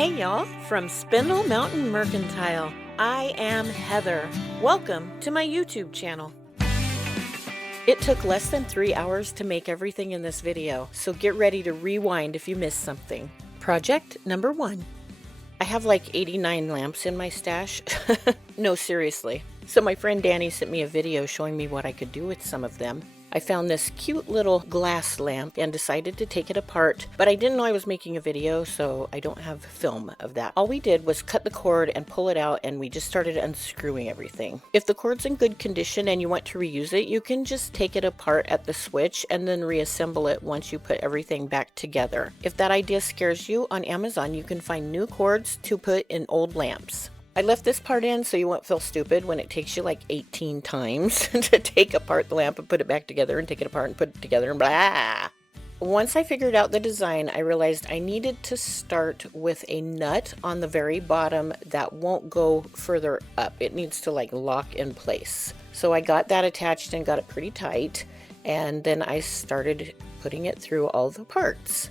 Hey y'all, from Spindle Mountain Mercantile, I am Heather. Welcome to my YouTube channel. It took less than 3 hours to make everything in this video, so get ready to rewind if you missed something. Project number 1. I have like 89 lamps in my stash. No, seriously. So my friend Danny sent me a video showing me what I could do with some of them. I found this cute little glass lamp and decided to take it apart, but I didn't know I was making a video, so I don't have film of that. All we did was cut the cord and pull it out, and we just started unscrewing everything. If the cord's in good condition and you want to reuse it, you can just take it apart at the switch and then reassemble it once you put everything back together. If that idea scares you, on Amazon you can find new cords to put in old lamps. I left this part in so you won't feel stupid when it takes you like 18 times to take apart the lamp and put it back together and take it apart and put it together and blah. Once I figured out the design, I realized I needed to start with a nut on the very bottom that won't go further up. It needs to like lock in place. So I got that attached and got it pretty tight, and then I started putting it through all the parts.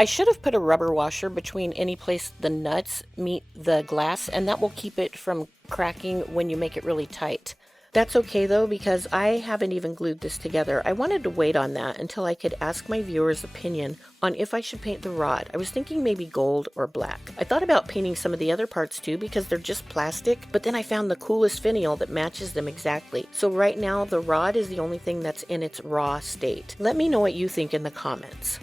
I should have put a rubber washer between any place the nuts meet the glass, and that will keep it from cracking when you make it really tight. That's okay though, because I haven't even glued this together. I wanted to wait on that until I could ask my viewers' opinion on if I should paint the rod. I was thinking maybe gold or black. I thought about painting some of the other parts too because they're just plastic, but then I found the coolest finial that matches them exactly. So right now the rod is the only thing that's in its raw state. Let me know what you think in the comments.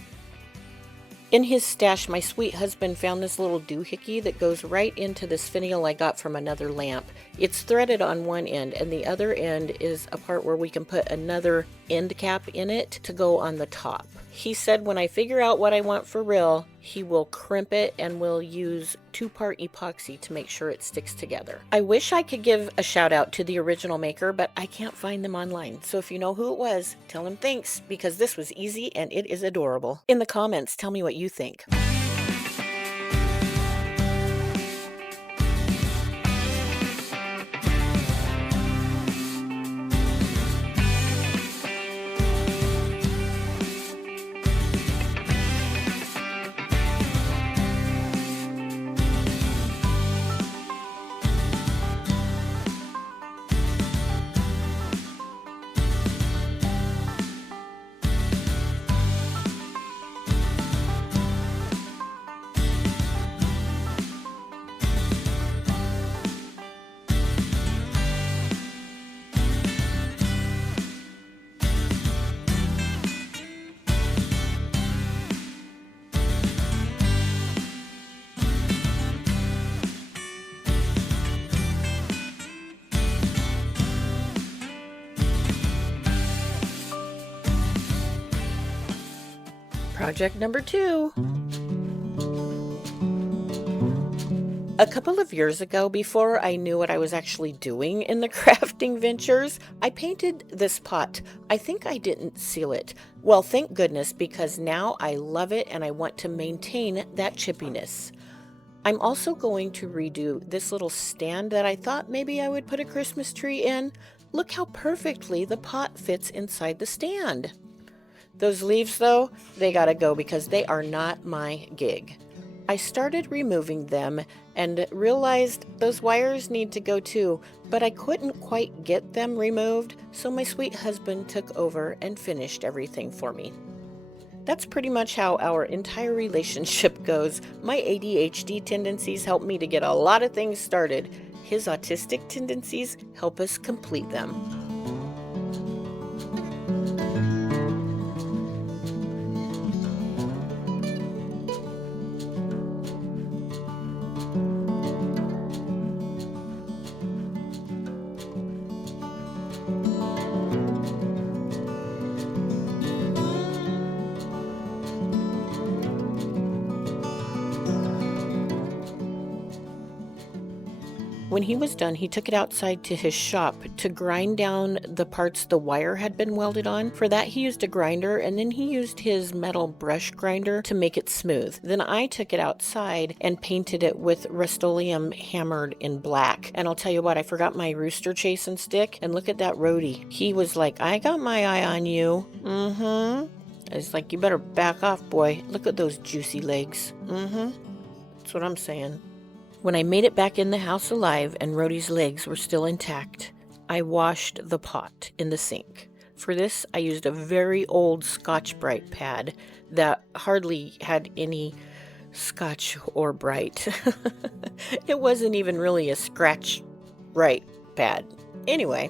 In his stash, my sweet husband found this little doohickey that goes right into this finial I got from another lamp. It's threaded on one end, and the other end is a part where we can put another end cap in it to go on the top. He said when I figure out what I want for real, he will crimp it and we'll use 2-part epoxy to make sure it sticks together. I wish I could give a shout out to the original maker, but I can't find them online. So if you know who it was, tell him thanks, because this was easy and it is adorable. In the comments, tell me what you think. Project number 2. A couple of years ago, before I knew what I was actually doing in the crafting ventures, I painted this pot. I think I didn't seal it. Well, thank goodness, because now I love it and I want to maintain that chippiness. I'm also going to redo this little stand that I thought maybe I would put a Christmas tree in. Look how perfectly the pot fits inside the stand. Those leaves though, they gotta go because they are not my gig. I started removing them and realized those wires need to go too, but I couldn't quite get them removed, so my sweet husband took over and finished everything for me. That's pretty much how our entire relationship goes. My ADHD tendencies help me to get a lot of things started. His autistic tendencies help us complete them. When he was done, he took it outside to his shop to grind down the parts the wire had been welded on. For that, he used a grinder, and then he used his metal brush grinder to make it smooth. Then I took it outside and painted it with Rust-Oleum hammered in black. And I'll tell you what, I forgot my rooster chasing stick, and look at that roadie. He was like, I got my eye on you. It's like, you better back off, boy. Look at those juicy legs. That's what I'm saying. When I made it back in the house alive and Rhodey's legs were still intact, I washed the pot in the sink. For this, I used a very old Scotch-Brite pad that hardly had any Scotch or Brite. It wasn't even really a scratch-Brite pad. Anyway,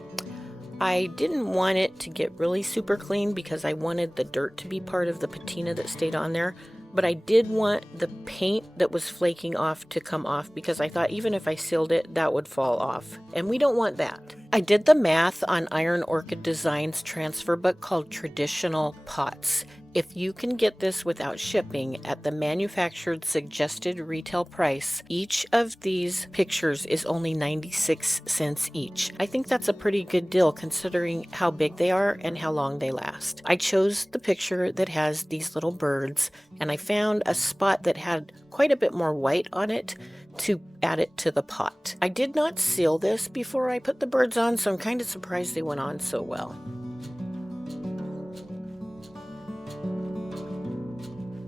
I didn't want it to get really super clean because I wanted the dirt to be part of the patina that stayed on there. But I did want the paint that was flaking off to come off because I thought even if I sealed it, that would fall off. And we don't want that. I did the math on Iron Orchid Designs transfer book called Traditional Pots. If you can get this without shipping at the manufactured suggested retail price, each of these pictures is only 96 cents each. I think that's a pretty good deal considering how big they are and how long they last. I chose the picture that has these little birds, and I found a spot that had quite a bit more white on it to add it to the pot. I did not seal this before I put the birds on, so I'm kind of surprised they went on so well.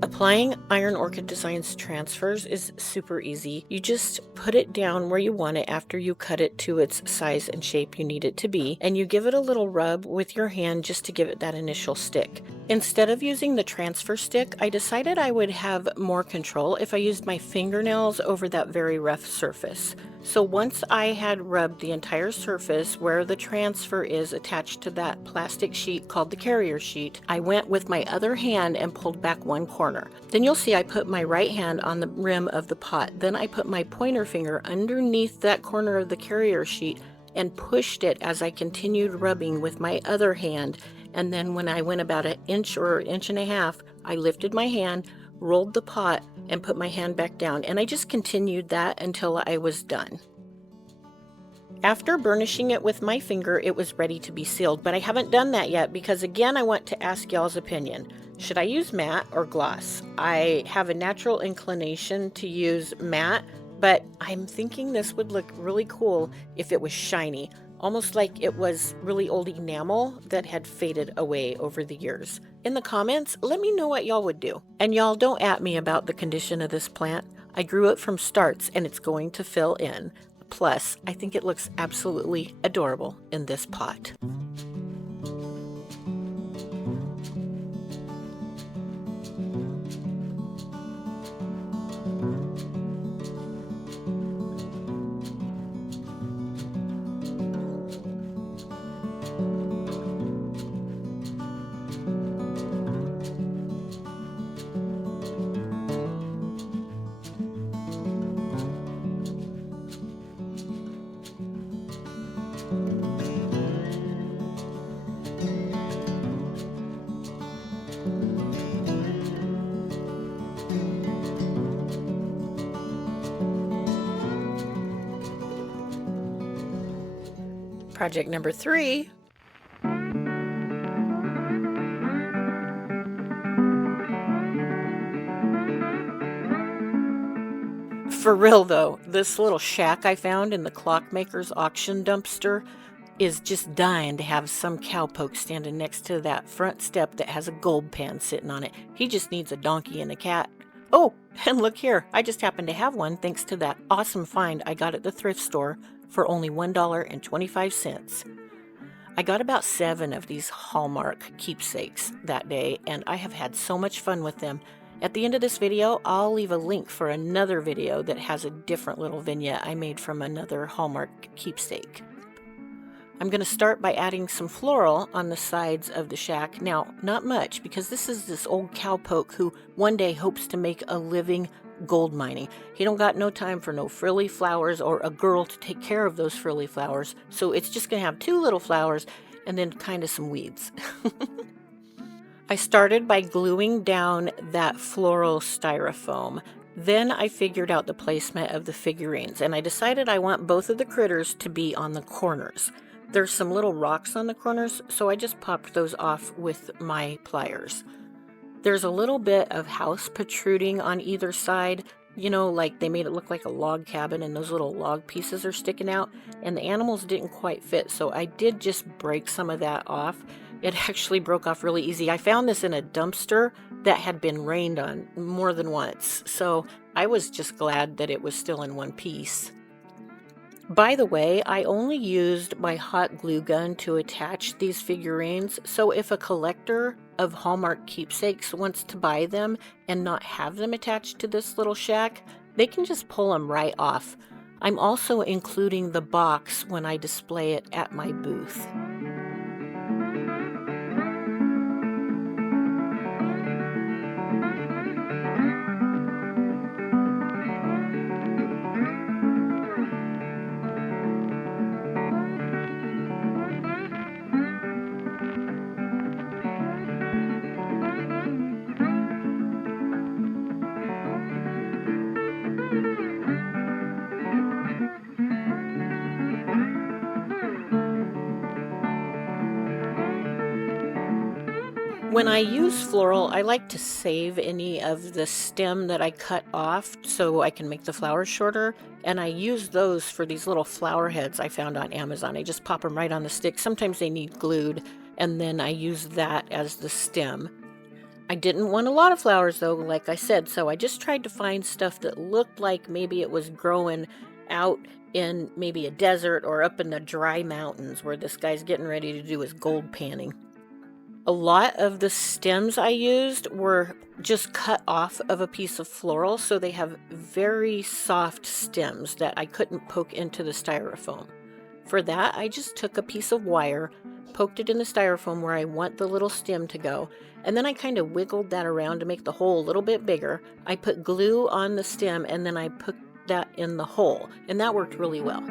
Applying Iron Orchid Designs transfers is super easy. You just put it down where you want it after you cut it to its size and shape you need it to be, and you give it a little rub with your hand just to give it that initial stick. Instead of using the transfer stick, I decided I would have more control if I used my fingernails over that very rough surface. So once I had rubbed the entire surface where the transfer is attached to that plastic sheet called the carrier sheet, I went with my other hand and pulled back one corner. Then you'll see I put my right hand on the rim of the pot. Then I put my pointer finger underneath that corner of the carrier sheet and pushed it as I continued rubbing with my other hand. And then when I went about an inch or inch and a half, I lifted my hand, rolled the pot, and put my hand back down, and I just continued that until I was done. After burnishing it with my finger, it was ready to be sealed, but I haven't done that yet because again I want to ask y'all's opinion. Should I use matte or gloss? I have a natural inclination to use matte, but I'm thinking this would look really cool if it was shiny, almost like it was really old enamel that had faded away over the years. In the comments, let me know what y'all would do. And y'all don't at me about the condition of this plant. I grew it from starts and it's going to fill in. Plus, I think it looks absolutely adorable in this pot. Project number 3. For real though, this little shack I found in the clockmaker's auction dumpster is just dying to have some cowpoke standing next to that front step that has a gold pan sitting on it. He just needs a donkey and a cat. Oh, and look here, I just happen to have one thanks to that awesome find I got at the thrift store for only $1.25. I got about 7 of these Hallmark keepsakes that day, and I have had so much fun with them. At the end of this video, I'll leave a link for another video that has a different little vignette I made from another Hallmark keepsake. I'm going to start by adding some floral on the sides of the shack. Now, not much, because this is this old cowpoke who one day hopes to make a living gold mining. He don't got no time for no frilly flowers or a girl to take care of those frilly flowers, so it's just going to have 2 little flowers and then kind of some weeds. I started by gluing down that floral styrofoam. Then I figured out the placement of the figurines, and I decided I want both of the critters to be on the corners. There's some little rocks on the corners, so I just popped those off with my pliers. There's a little bit of house protruding on either side, you know, like they made it look like a log cabin and those little log pieces are sticking out, and the animals didn't quite fit, so I did just break some of that off. It actually broke off really easy. I found this in a dumpster that had been rained on more than once, so I was just glad that it was still in one piece. By the way, I only used my hot glue gun to attach these figurines, so if a collector of Hallmark keepsakes wants to buy them and not have them attached to this little shack, they can just pull them right off. I'm also including the box when I display it at my booth. When I use floral, I like to save any of the stem that I cut off so I can make the flowers shorter, and I use those for these little flower heads I found on Amazon. I just pop them right on the stick. Sometimes they need glued, and then I use that as the stem. I didn't want a lot of flowers though, like I said, so I just tried to find stuff that looked like maybe it was growing out in maybe a desert or up in the dry mountains where this guy's getting ready to do his gold panning. A lot of the stems I used were just cut off of a piece of floral, so they have very soft stems that I couldn't poke into the styrofoam. For that, I just took a piece of wire, poked it in the styrofoam where I want the little stem to go, and then I kind of wiggled that around to make the hole a little bit bigger. I put glue on the stem, and then I put that in the hole, and that worked really well.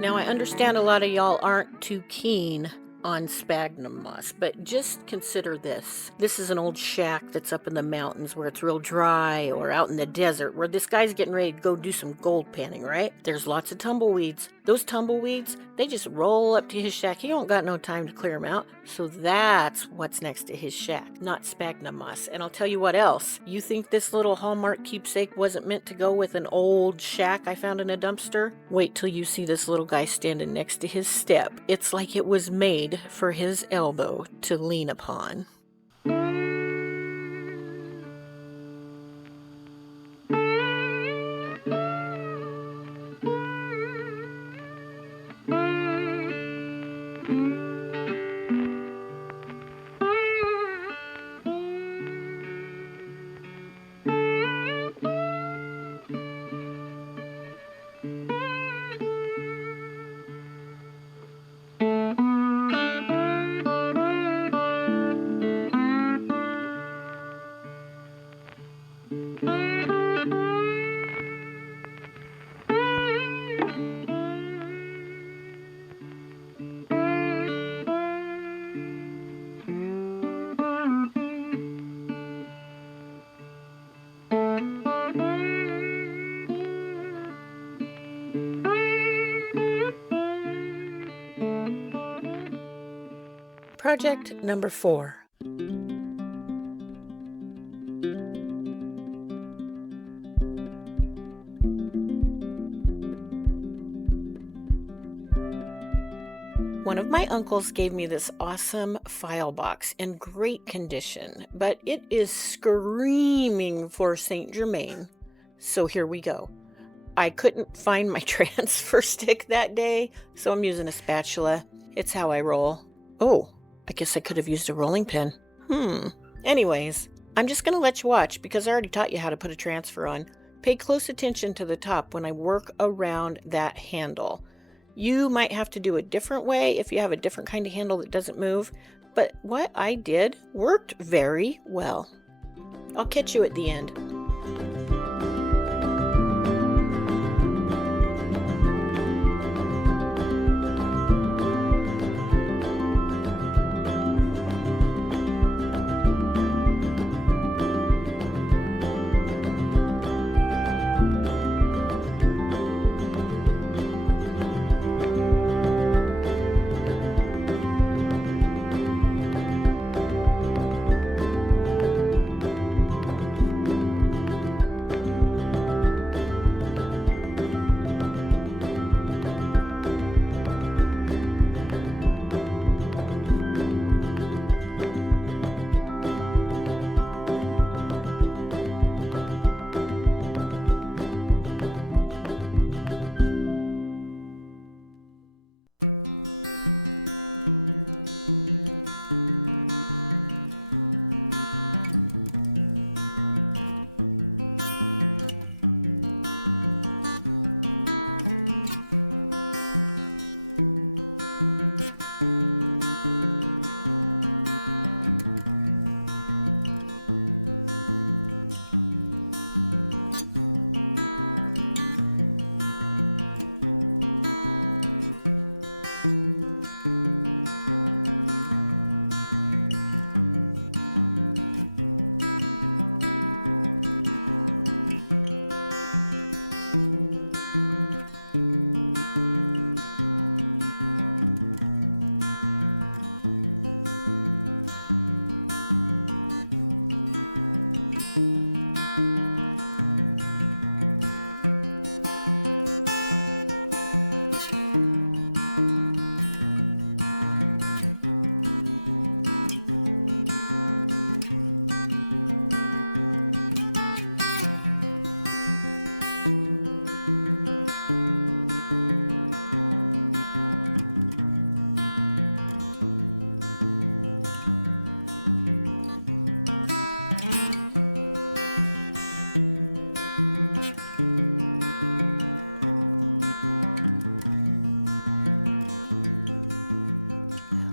Now, I understand a lot of y'all aren't too keen on sphagnum moss, but just consider this. This is an old shack that's up in the mountains where it's real dry, or out in the desert where this guy's getting ready to go do some gold panning, right? There's lots of tumbleweeds. Those tumbleweeds, they just roll up to his shack. He don't got no time to clear them out. So that's what's next to his shack, not sphagnum moss. And I'll tell you what else. You think this little Hallmark keepsake wasn't meant to go with an old shack I found in a dumpster? Wait till you see this little guy standing next to his step. It's like it was made for his elbow to lean upon. Project number 4. One of my uncles gave me this awesome file box in great condition, but it is screaming for Saint Germain. So here we go. I couldn't find my transfer stick that day, so I'm using a spatula. It's how I roll. Oh, I guess I could have used a rolling pin. Anyways, I'm just going to let you watch because I already taught you how to put a transfer on. Pay close attention to the top when I work around that handle. You might have to do a different way if you have a different kind of handle that doesn't move, but what I did worked very well. I'll catch you at the end.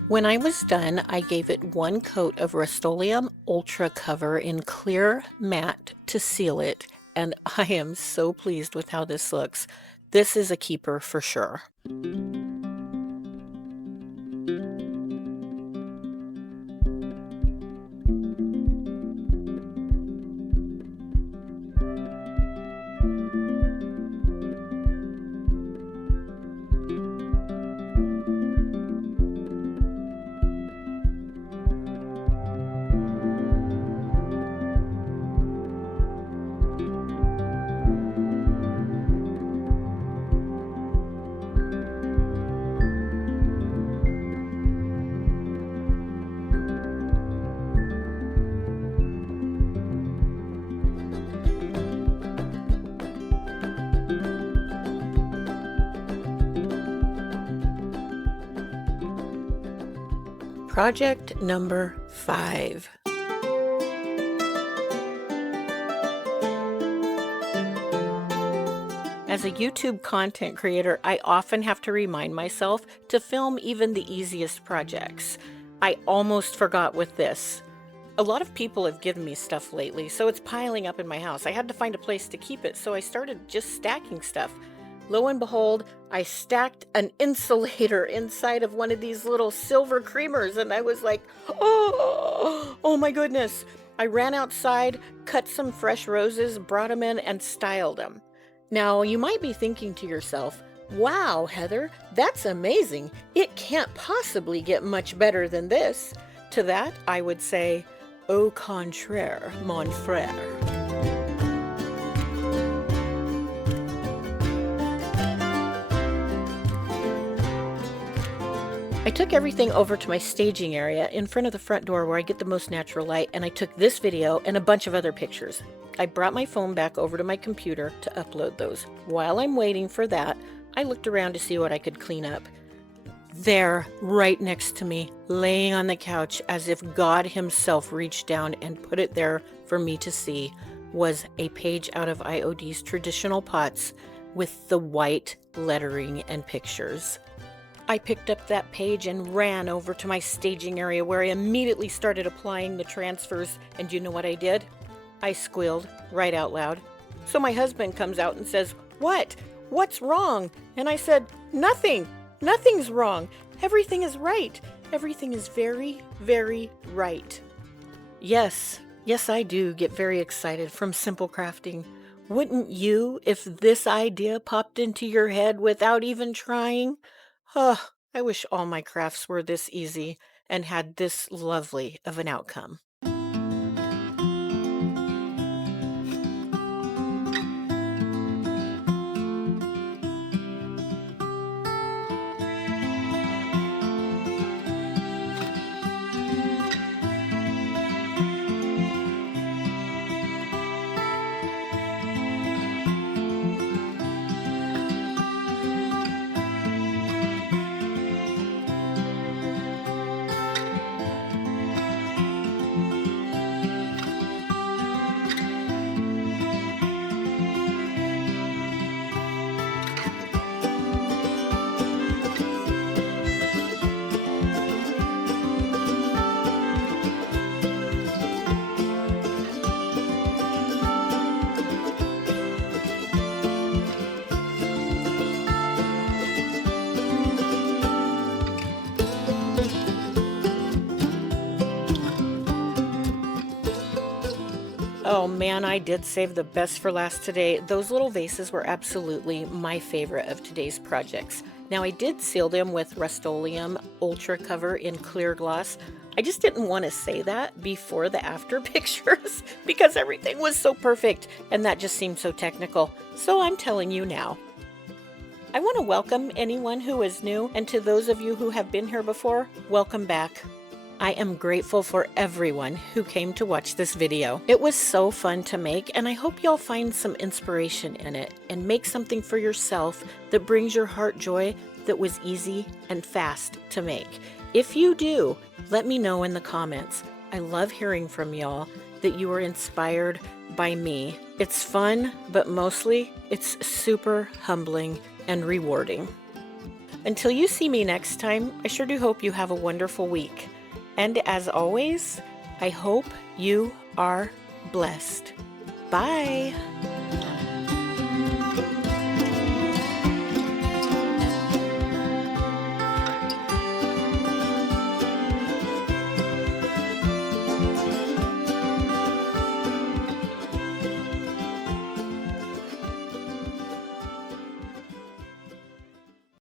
When I was done, I gave it one coat of Rust-Oleum Ultra Cover in clear matte to seal it, and I am so pleased with how this looks. This is a keeper for sure. Project number 5. As a YouTube content creator, I often have to remind myself to film even the easiest projects. I almost forgot with this. A lot of people have given me stuff lately, so it's piling up in my house. I had to find a place to keep it, so I started just stacking stuff. Lo and behold, I stacked an insulator inside of one of these little silver creamers, and I was like, oh my goodness. I ran outside, cut some fresh roses, brought them in, and styled them. Now, you might be thinking to yourself, wow, Heather, that's amazing. It can't possibly get much better than this. To that, I would say, au contraire, mon frère. I took everything over to my staging area in front of the front door where I get the most natural light, and I took this video and a bunch of other pictures. I brought my phone back over to my computer to upload those. While I'm waiting for that, I looked around to see what I could clean up. There, right next to me, laying on the couch as if God himself reached down and put it there for me to see, was a page out of IOD's traditional pots with the white lettering and pictures. I picked up that page and ran over to my staging area where I immediately started applying the transfers, and you know what I did? I squealed right out loud. So my husband comes out and says, "What? What's wrong?" And I said, "Nothing. Nothing's wrong. Everything is right. Everything is very, very right." Yes, I do get very excited from simple crafting. Wouldn't you if this idea popped into your head without even trying? Oh, I wish all my crafts were this easy and had this lovely of an outcome. Oh man, I did save the best for last today. Those little vases were absolutely my favorite of today's projects. Now I did seal them with Rust-Oleum Ultra Cover in clear gloss. I just didn't want to say that before the after pictures because everything was so perfect and that just seemed so technical. So I'm telling you now. I want to welcome anyone who is new, and to those of you who have been here before, welcome back. I am grateful for everyone who came to watch this video. It was so fun to make, and I hope y'all find some inspiration in it and make something for yourself that brings your heart joy that was easy and fast to make. If you do, let me know in the comments. I love hearing from y'all that you were inspired by me. It's fun, but mostly it's super humbling and rewarding. Until you see me next time, I sure do hope you have a wonderful week. And as always, I hope you are blessed. Bye.